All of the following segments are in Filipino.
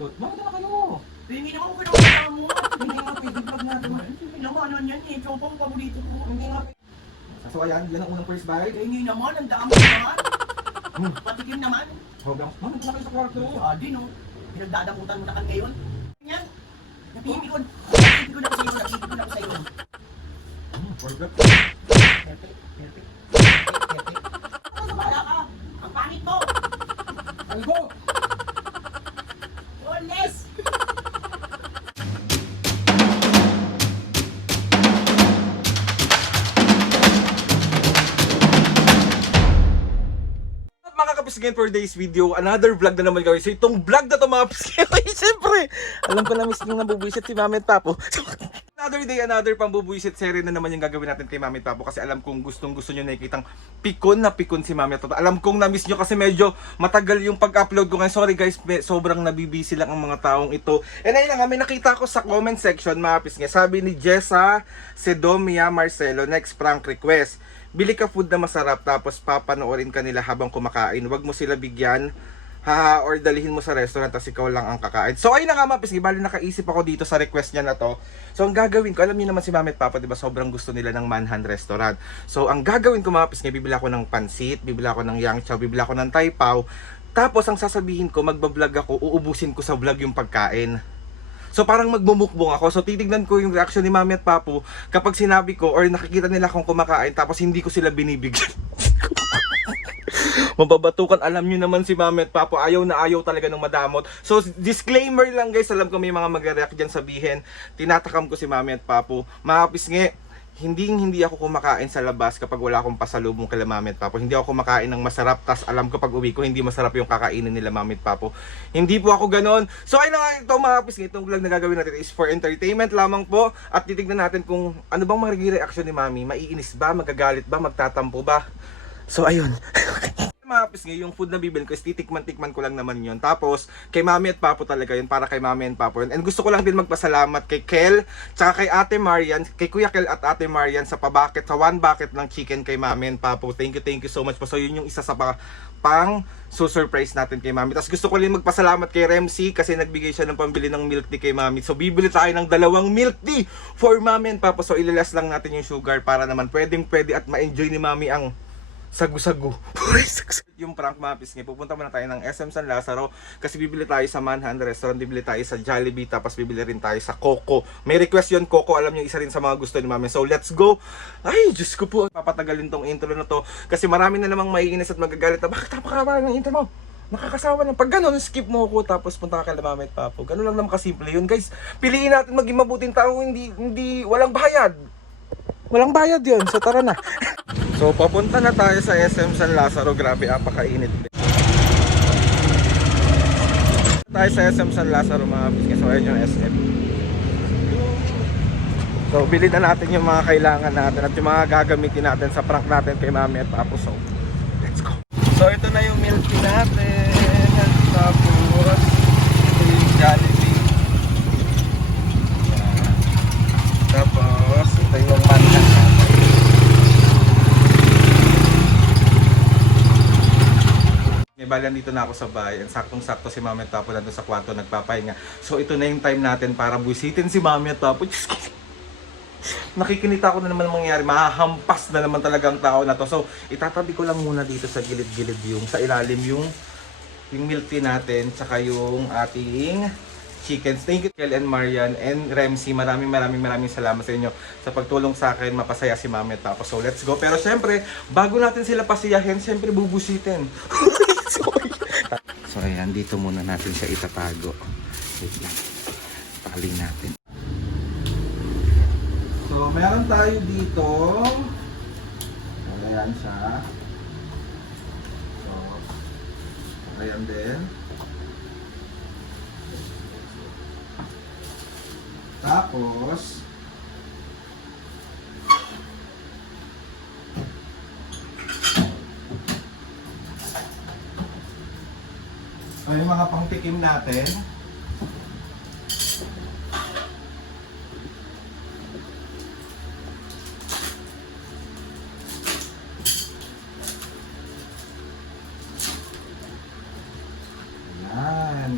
Good. Maganda na kayo. Hindi naman ako kinakasama mo. Hindi nga pwede vlog natin. Hindi naman, ano yan eh. Chopa ang paborito ko. Hindi nga. So ayan, yan ang unang first bite. Hindi naman, ang dami naman. Patikim naman. Sobrang, mami, ito na kayo sa kwarto. Si Adi, no? Pinagdadakutan mo na kan ngayon. Yan. Napipikon. Napipikon ako sa iyo. Napipikon ako sa iyo. Perfect. Perfect. Perfect. Perfect. Ano bahala ka? Ang pangit mo. Algo! Goodness! Mga kapisgin, for today's video, another vlog na naman guys. So itong vlog na to mga kapisgin, siyempre, alam ko na miss nung nabubuisit si Mami at Papo. Another day, another pambubuisit series na naman yung gagawin natin kay Mami at Papo. Kasi alam kong gustong gusto nyo nakikitang pikon na pikon si Mami at Papo. Alam kong na-miss nyo kasi medyo matagal yung pag-upload ko ngayon. Sorry guys, sobrang nabibisi lang ang mga taong ito. And ayun lang, may nakita ko sa comment section mga kapisgin. Sabi ni Jessa Sedomia Marcelo, next prank request. Bili ka food na masarap tapos papanoorin ka nila habang kumakain. Huwag mo sila bigyan or dalihin mo sa restaurant tapos ikaw lang ang kakain. So ayun na nga mga pisngi, bali nakaisip ako dito sa request niya na to. So ang gagawin ko, alam niyo naman si Mami at Papa, diba, sobrang gusto nila ng Manhan Restaurant. So ang gagawin ko mga pisngi, bibili ako ng pansit, bibili ako ng yang chow, bibili ako ng taipaw. Tapos ang sasabihin ko, magbablog ako, uubusin ko sa vlog yung pagkain. So parang magmumukbong ako. So titignan ko yung reaction ni Mami at Papu kapag sinabi ko or nakikita nila akong kumakain tapos hindi ko sila binibigyan. Mababatukan, alam nyo naman si Mami at Papu, ayaw na ayaw talaga ng madamot. So disclaimer lang guys, alam ko may mga magre-react dyan, sabihin tinatakam ko si Mami at Papu. Mga pisngi, hindi ako kumakain sa labas kapag wala akong pasalubong kay Mami at Papo. Hindi ako kumakain ng masarap, tas alam ko pag uwi ko hindi masarap yung kakainin nila Mami at Papo. Hindi po ako ganon. So ayun na nga, ito mga pisngi, itong vlog na gagawin natin is for entertainment lamang po. At titignan natin kung ano bang magiging reaction ni Mami. Maiinis ba, magagalit ba, magtatampo ba. So ayun. Mga pisngi, yung food na bibilin ko is titikman-tikman ko lang naman yun. Tapos, kay Mami at Papo talaga yun, para kay Mami and Papo yun. And gusto ko lang din magpasalamat kay Kel, tsaka kay Ate Marian, kay Kuya Kel at Ate Marian sa pabucket, sa one bucket ng chicken kay Mami and Papo. Thank you so much po. So yun yung isa sa pang surprise natin kay Mami. Tapos gusto ko rin magpasalamat kay Remsi kasi nagbigay siya ng pambili ng milk tea kay Mami. So bibili tayo ng 2 milk tea for Mami and Papo. So ilalas lang natin yung sugar para naman pwede at ma-enjoy ni Mami ang sagu-sagu. Yung prank mga pisngi, pupunta muna tayo ng SM San Lazaro kasi bibili tayo sa Manhan Restaurant, bibili tayo sa Jollibee, tapos bibili rin tayo sa Coco. May request yun, Coco, alam niyo isa rin sa mga gusto ni Mami. So let's go. Ay, Diyos ko po, papatagalin tong intro na to kasi marami na namang maiinis at magagalit na, bakit napakaba ng intro mo? Nakakasawa na. Pag ganun, skip mo ako tapos punta ka kay Mami at Papo. Ganun lang naman kasimple yun, guys. Piliin natin maging mabuting tao, hindi walang bayad. Walang bayad yun, so tara na. So papunta na tayo sa SM San Lazaro. Grabe, apakainit. Tayo sa SM San Lazaro mga pisngi. So ayun yung SM. So bili na natin yung mga kailangan natin at yung mga gagamitin natin sa prank natin kay Mami at Papo. So let's go. So ito na yung milk tea natin. Tapos ito yung Jollibee. Tapos ito yung Manhan natin. Bali, dito na ako sa bahay. Saktong-sakto si Mami at Papo nandun sa kwarto nagpapahinga. So ito na yung time natin para busitin si Mami at Papo. Nakikinita ko na naman mangyayari. Mahahampas na naman talagang tao na to. So itatabi ko lang muna dito sa gilid-gilid yung sa ilalim yung milk tea natin tsaka yung ating chickens. Thank you Kel and Marian and Remsi. Maraming salamat sa inyo sa pagtulong sa akin. Mapasaya si Mami at Papo. So let's go. Pero syempre, bago natin sila pasiyahin, syempre bubusitin. So ayan, dito muna natin siya itatago. Wait lang, paling natin. So meron tayo dito. Ayan siya. So ayan din. Tapos yung mga pangtikim natin. Ayan.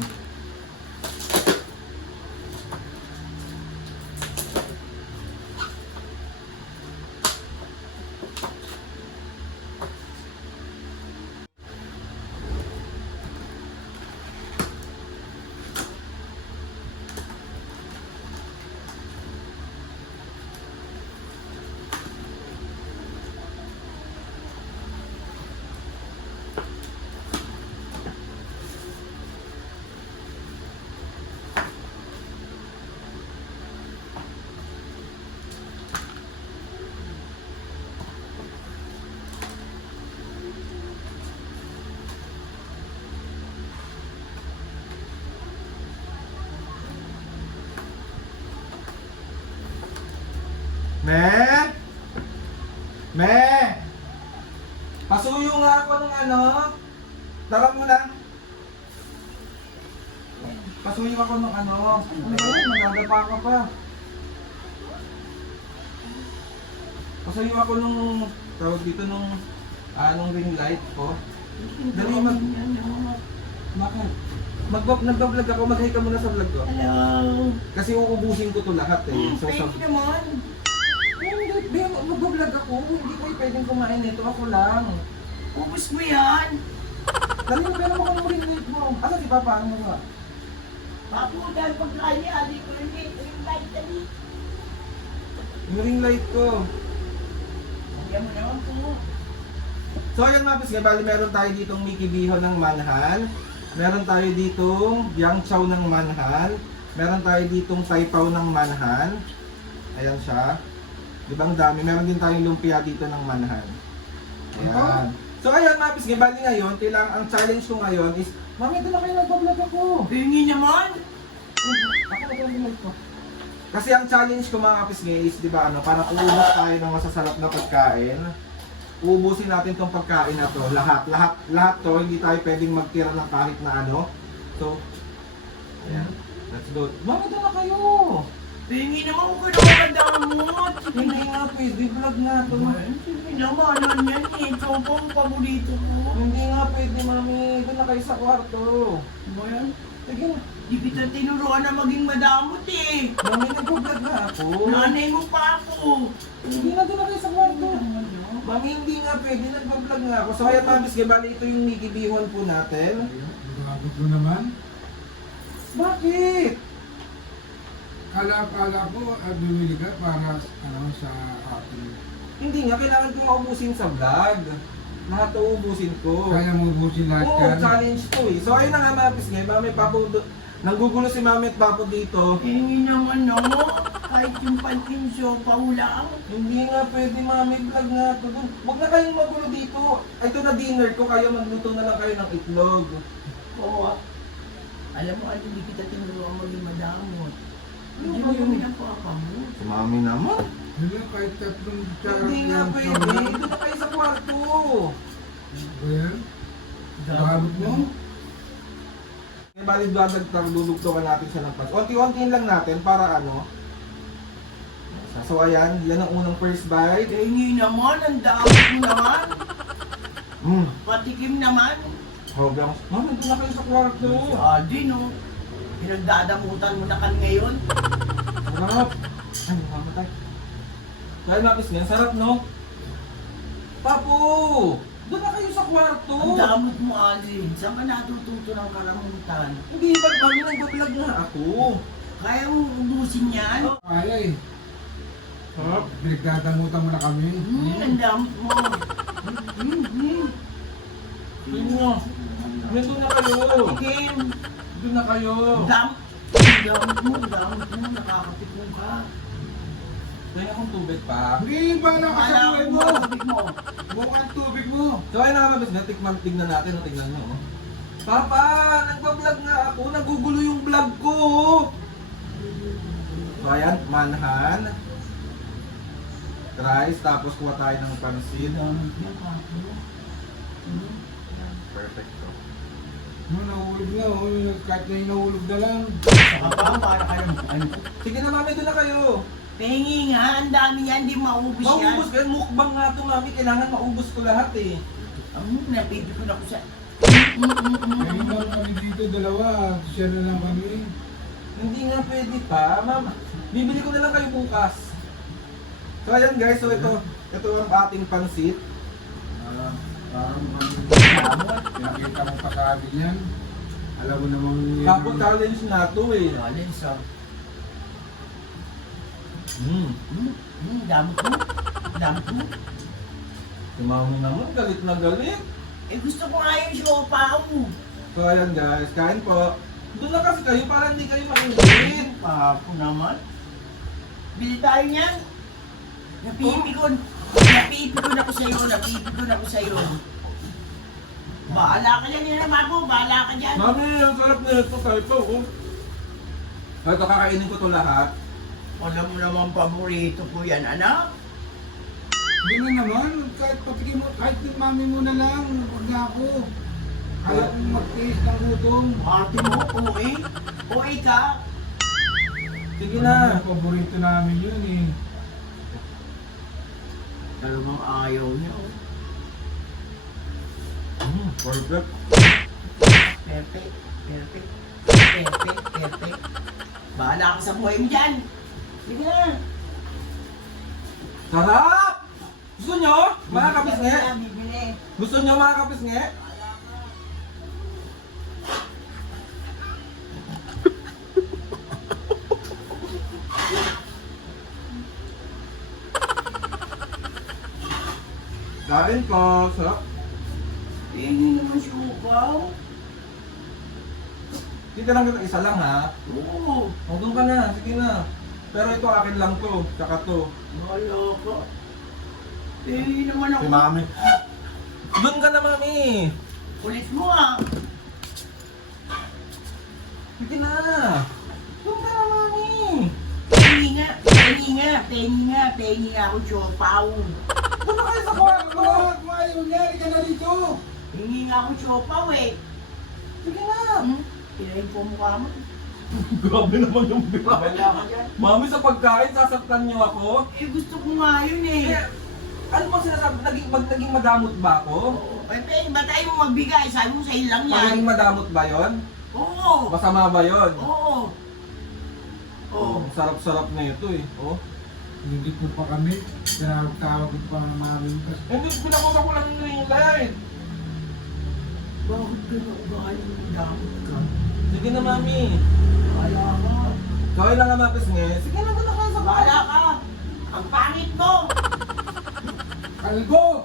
Me? Me? Pasuyo nga ako ng ano? Tara mo na. Pasuyo ako ng ano? Magdadapa ka pa. Pasuyo ako nung tawag dito nung anong ring light ko. Dali mag... Bakit? Nagbablog ako, mag-hi ka muna sa vlog ko. Hello. Kasi uubusin ko to lahat eh. So, Thank you naman. magbablog ako, hindi ko pwedeng kumain nito, ako lang. Ubus mo yan. Dali mo, pero mo kung ring light mo. Asa si Papa, ano ba? Papo, dahil pagkain niya, ali ko yung light dali. Yung ring light ko. Yan mo naman po. So ayan mga pisga, bali meron tayo ditong Mickey Bihon ng manhal. Meron tayo ditong Yang Chow ng manhal. Meron tayo ditong Taipaw ng manhal. Ayan siya. Di ba ang dami? Meron din tayong lumpia dito ng manhal. Ayan. So ayan mga pisga, bali ngayon, ang challenge ko ngayon is, Mami, doon na kayo nagbablog ako. Pingi naman. Ako nagbablog ko. Kasi ang challenge ko mga kapisga is, di ba ano, para uubos tayo ng masasarap na pagkain. Uubusin natin tong pagkain na to, lahat to, hindi tayo pwedeng magtira ng kahit na ano. So, ayan, let's go. Bakit na kayo? Pingi naman ko na makadamot. Hindi nga pwede, vlog nga to. Pingi naman, ano yan eh. Ito po ang paborito ko. Hindi nga pwede, mami. Doon na kayo sa kwarto. Ba yan? Sige na. Di kita tinuruan na maging madamot eh. Mami, nag-vlog na ako. Nanay mo pa ako. Hindi na, doon na kayo sa kwarto. Mami, hindi nga pwede, nag-vlog nga ako. So, ayan mga bisge, bali ito yung Mickey Bihon po natin. Grabe ko naman. Bakit? Kala ko bumili ka para sa atin. Hindi nga, kailangan ko maubusin sa vlog. Lahat ubusin ko. Kaya mo ubusin lahat Oo, yan. challenge to eh. So ayun na nga mga pisngi, Mami Papo, nanggugulo si Mami at Papo dito. Pingi naman no. Kahit yung pantin sopa lang. Hindi nga pwede Mami, vlog nga to. Huwag na kayong magulo dito. Ito na dinner ko, kayo magluto na lang kayo ng itlog. Oo. Alam mo, ano, hindi kita tinuruan maging madamot. Hindi mo yung pinapaka mo. Si Mami naman. Hindi kahit tatlong tsara. Hindi nga pwede. Ito na kayo sa kwarto. Ba yan? Bahamot mo? May bali dadagtag, lulugtukan natin siya ng pas. Unti-untiin lang natin para ano. So ayan, yan ang unang first bite. Pingi naman, ang damot mo naman. Patikim naman. Hanggang, Mami, ito na kayo sa kwarto. Si Adi, no? Pinagdadamutan mo na kan ngayon. Sarap. Ay, mamatay. Dahil mapis nga, sarap no? Papo! Doon na kayo sa kwarto! Ang damot mo, Adi. Saan ka natututo ng karamutan? Hindi ba, Mami, nag-vlog na ako? Kaya mo ubusin yan? Kaya eh. Sarap. Pinagdadamutan mo na kami. Ang damot mo. Hindi nga. Doon na kayo. Patikim. Doon na kayo. Ang damot mo, nakakapikong ka. Kaya akong tubig pa. Hindi ba na Kala kasawin ko mo? makakapik mo. Buka ang tubig mo. So ayun na nga mapis nga, tignan natin. Tignan nyo. Oh. Papa! Nagpa-vlog nga ako. Nagugulo yung vlog ko. So ayan, manhan. Rice, tapos kuha tayo ng pansit. Damot mo, kapo. Perfecto. Nahulog na. Kahit na hinahulog na lang. Saka pa, para kayo. Ano? Sige na mami, doon na kayo. Pengi nga, ang dami yan, di maubos yan. Maubos ko yan, mukbang nga to mami. Kailangan maubos ko lahat eh. Nabibi ko na ko sa... Kaya lang kami dito dalawa. Siya na lang kami. Hindi nga pwede pa, mama. Bibili ko na lang kayo bukas. So ayan guys, so ito ang ating pansit. Parang nakita mo pa sa atin yan. Alam mo namang Kapag challenge na to eh. Alin sa... Damot mo. Damot mo. Si mami naman, galit na galit. Eh gusto ko nga yung siopaw. So ayan guys, kain po. Doon na kasi kayo para hindi kayo maingit. Papo naman. Bili tayo niyan. Napipikon ako sa'yo, napipikon ako sa'yo. Bahala ka dyan, Nina Mapo, bahala ka dyan. Mami, ang sarap na ito, kahit po. Oh. Ito, kakainin ko to lahat. Alam mo naman paborito ko yan, anak. Hindi na naman, kahit patikin mo, kahit yung mami mo na lang, huwag na ako. Kaya kong magtiis ng gutom. Ate mo, okay? Okay ka? Sige na. Paborito namin yun eh. Talagang ayaw niya. Oh. Perfect. Perfect. Perfect. Perfect. Perfect. Bahala ka sa buhay mo dyan. Sige na. Sarap! Gusto nyo? Mga kapisngi? Bibili. Gusto nyo mga kapisngi? Kain ko. Sarap. Hindi naman siupaw. Dito lang kita isa lang ha. Oo. O doon ka na. Sige na. Pero ito akin lang to. Tsaka to. Bahala ka. Hindi naman ako. Si mami. Doon ka na mami. Kulit mo ah. Sige na. Doon ka na mami. Pengi nga ako siopaw. Punta kayo sa kwarto. Kung ayaw niya, ka na dito. Hingi nga ako siopaw eh. Sige na. Pinahin po mukha mo. Grabe naman yung bira. Bahala ka dyan. Mami, sa pagkain, sasaktan niyo ako? Eh gusto ko nga yun eh. Eh, ano bang sinasabi? Naging madamot ba ako? Eh, Peng, ba tayo mo magbigay? Sabi mo sa ilang yan. Naging madamot ba yon? Oo. Masama ba yon? Oo. Oo. Sarap-sarap na ito eh. Oh. Hindi ko pa kami. Tinawag-tawag ko pa ng mami mo. Hindi, pinakuha ko lang yung light. Bakit ka na ugali mo damot ka? Sige na, mami. Bahala ka. Kawin lang nga mapis nga. Sige na, punta kayo sa Bahala ka. Ang pangit mo. Kalbo!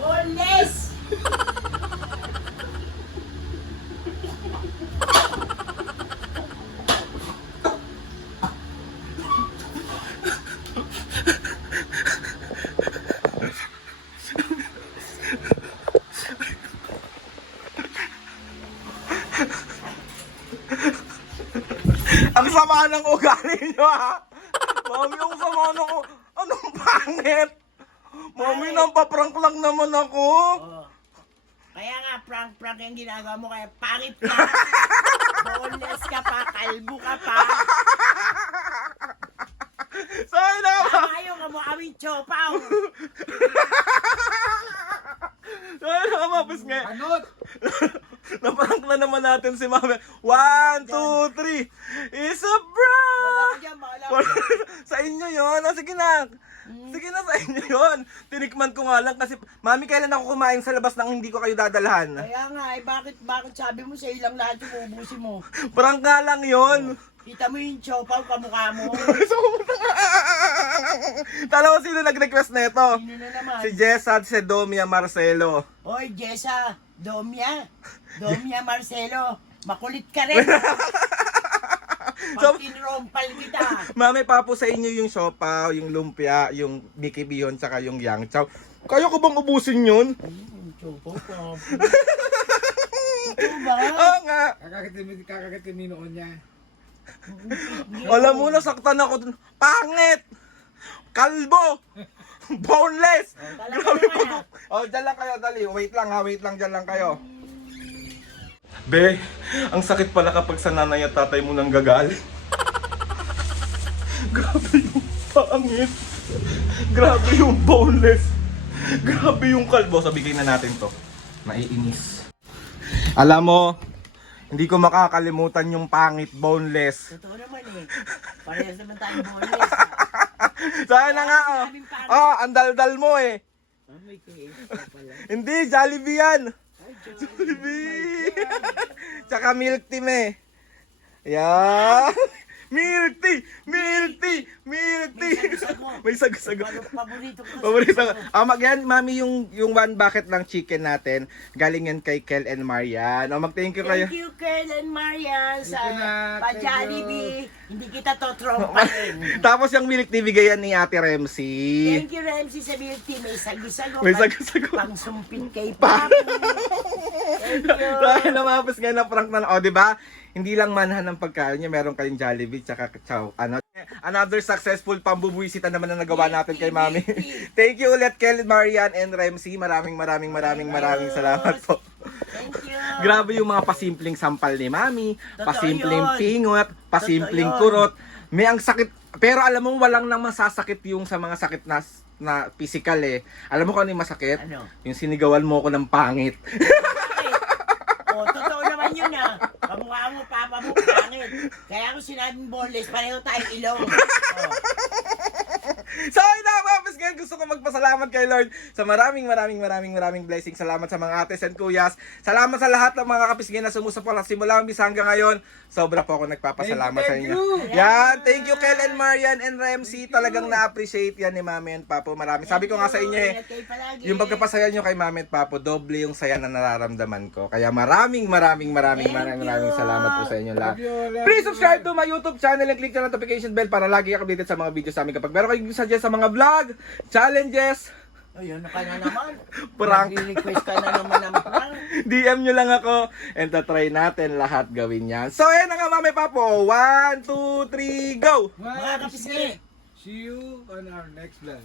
Boneless. Ang sama ng ugali niyo ha. Mami, ang sama ng anong pangit? Mami, nampaprank lang naman ako. Oh. Kaya nga, prank-prank yung ginagawa mo. Kaya pangit ka. Boneless ka pa. Kalbo ka pa. Sorry na ba? Ayaw ka mo aming chopaw. Sorry na mapis nga. Anot! Naprank na naman natin si Mami. 1, 2, 3. It's a prank! Bahala ka. Sa inyo yun. Ah, sige na. Sige na, sa inyo yun. Tinikman ko nga lang kasi, Mami, kailan ako kumain sa labas nang hindi ko kayo dadalhan? Kaya nga, eh, bakit sabi mo sa ilang lahat yung ubusin mo? Prank nga lang yun. Kita mo yung chopaw, kamukha mo. So, tala ko sino nag-request na ito. Sino na naman? Si Jessa at si Domia Marcelo. Hoy, Jessa, Domia Marcelo, makulit ka rin. So, Pag tinrompal kita. Mami, papo sa inyo yung siopaw, yung lumpia, yung Mickey Bihon, tsaka yung Yang Chow. Kaya ko bang ubusin yun? Chopaw ka. Ito ba? Oo nga. Kakakitimi noon niya. Alam mo, nasaktan ako dun. Pangit! Kalbo! Boneless! Grabe po. Oh, dyan lang kayo, dali. Wait lang ha, wait lang, dyan lang kayo. Be, ang sakit pala kapag sa nanay at tatay mo nang gagaling. Grabe yung pangit. Grabe yung boneless. Grabe yung kalbo. Sabihin na natin to. Naiinis. Alam mo, hindi ko makakalimutan yung pangit boneless. Totoo naman eh. Parehas naman tayo boneless. Sana na nga oh. Oh, ang daldal mo eh. May KS ka pala. Hindi, Jollibee yan. Ay, Jollibee. Tsaka milk tea eh. Yan. Milk tea! Milk tea! Milk tea! May sago-sago. Paborito ko. Paborito ko. Yan, mami, yung one bucket ng chicken natin, galing yan kay Kel and Marian. Mag-thank you kayo. Thank you, Kel and Marian, sa Thank you na, pa-Jollibee. Hindi kita totropahin. Tapos yung milk tea, bigayan ni Ate Remsi. Thank you, Ramsey, sa milk tea. May sago-sago. May sago-sago. Pang-sumpit kay Papo. Thank you. Dahil namapos nga na prank na, di ba? Hindi lang manhan ng pagkain niya, meron kayong Jollibee, tsaka ano. Another successful pambubuisita naman na nagawa natin kay Mami. Thank you ulit, Kel, Marian, and Remsi. Maraming salamat po. Thank you. Grabe yung mga pasimpleng sampal ni Mami, Totoo pasimpleng yun. pingot, pasimpleng Totoo yun. kurot. May ang sakit, pero alam mo walang nang masasakit yung sa mga sakit na physical eh. Alam mo kung ano yung masakit? Ano? Yung sinigawan mo ko ng pangit. Oh, totoo naman yun ah. Kamukha mo, papa mo, pangit. Kaya ako sinabing boneless, pareho tayong ilong. Oh. So, inakapapis ngayon, gusto ko magpasalamat kay Lord sa maraming blessings. Salamat sa mga ates and kuyas. Salamat sa lahat ng mga kapisgin na sumusuporta simula umpisa hanggang ngayon. Sobra po ako nagpapasalamat sa Thank inyo. you. Yan, thank you Kel and Marian and Remsi. Talagang na-appreciate yan ni Mami and Papo. Marami. Sabi ko nga sa inyo eh, Ingat kayo palagi. yung pagkapasaya nyo kay Mami at Papo, doble yung saya na nararamdaman ko. Kaya maraming salamat po sa inyo lahat. Please subscribe to my YouTube channel and click the notification bell para lagi updated sa mga videos namin kapag meron kayong suggest sa mga vlog, challenges, Ayun na ka na naman. Prank. Nagre-request ka na naman ng prank. DM nyo lang ako and try natin lahat gawin yan. So, ayan na nga Mami Papo. 1, 2, 3, go! Mga kapisngi. See you on our next vlog.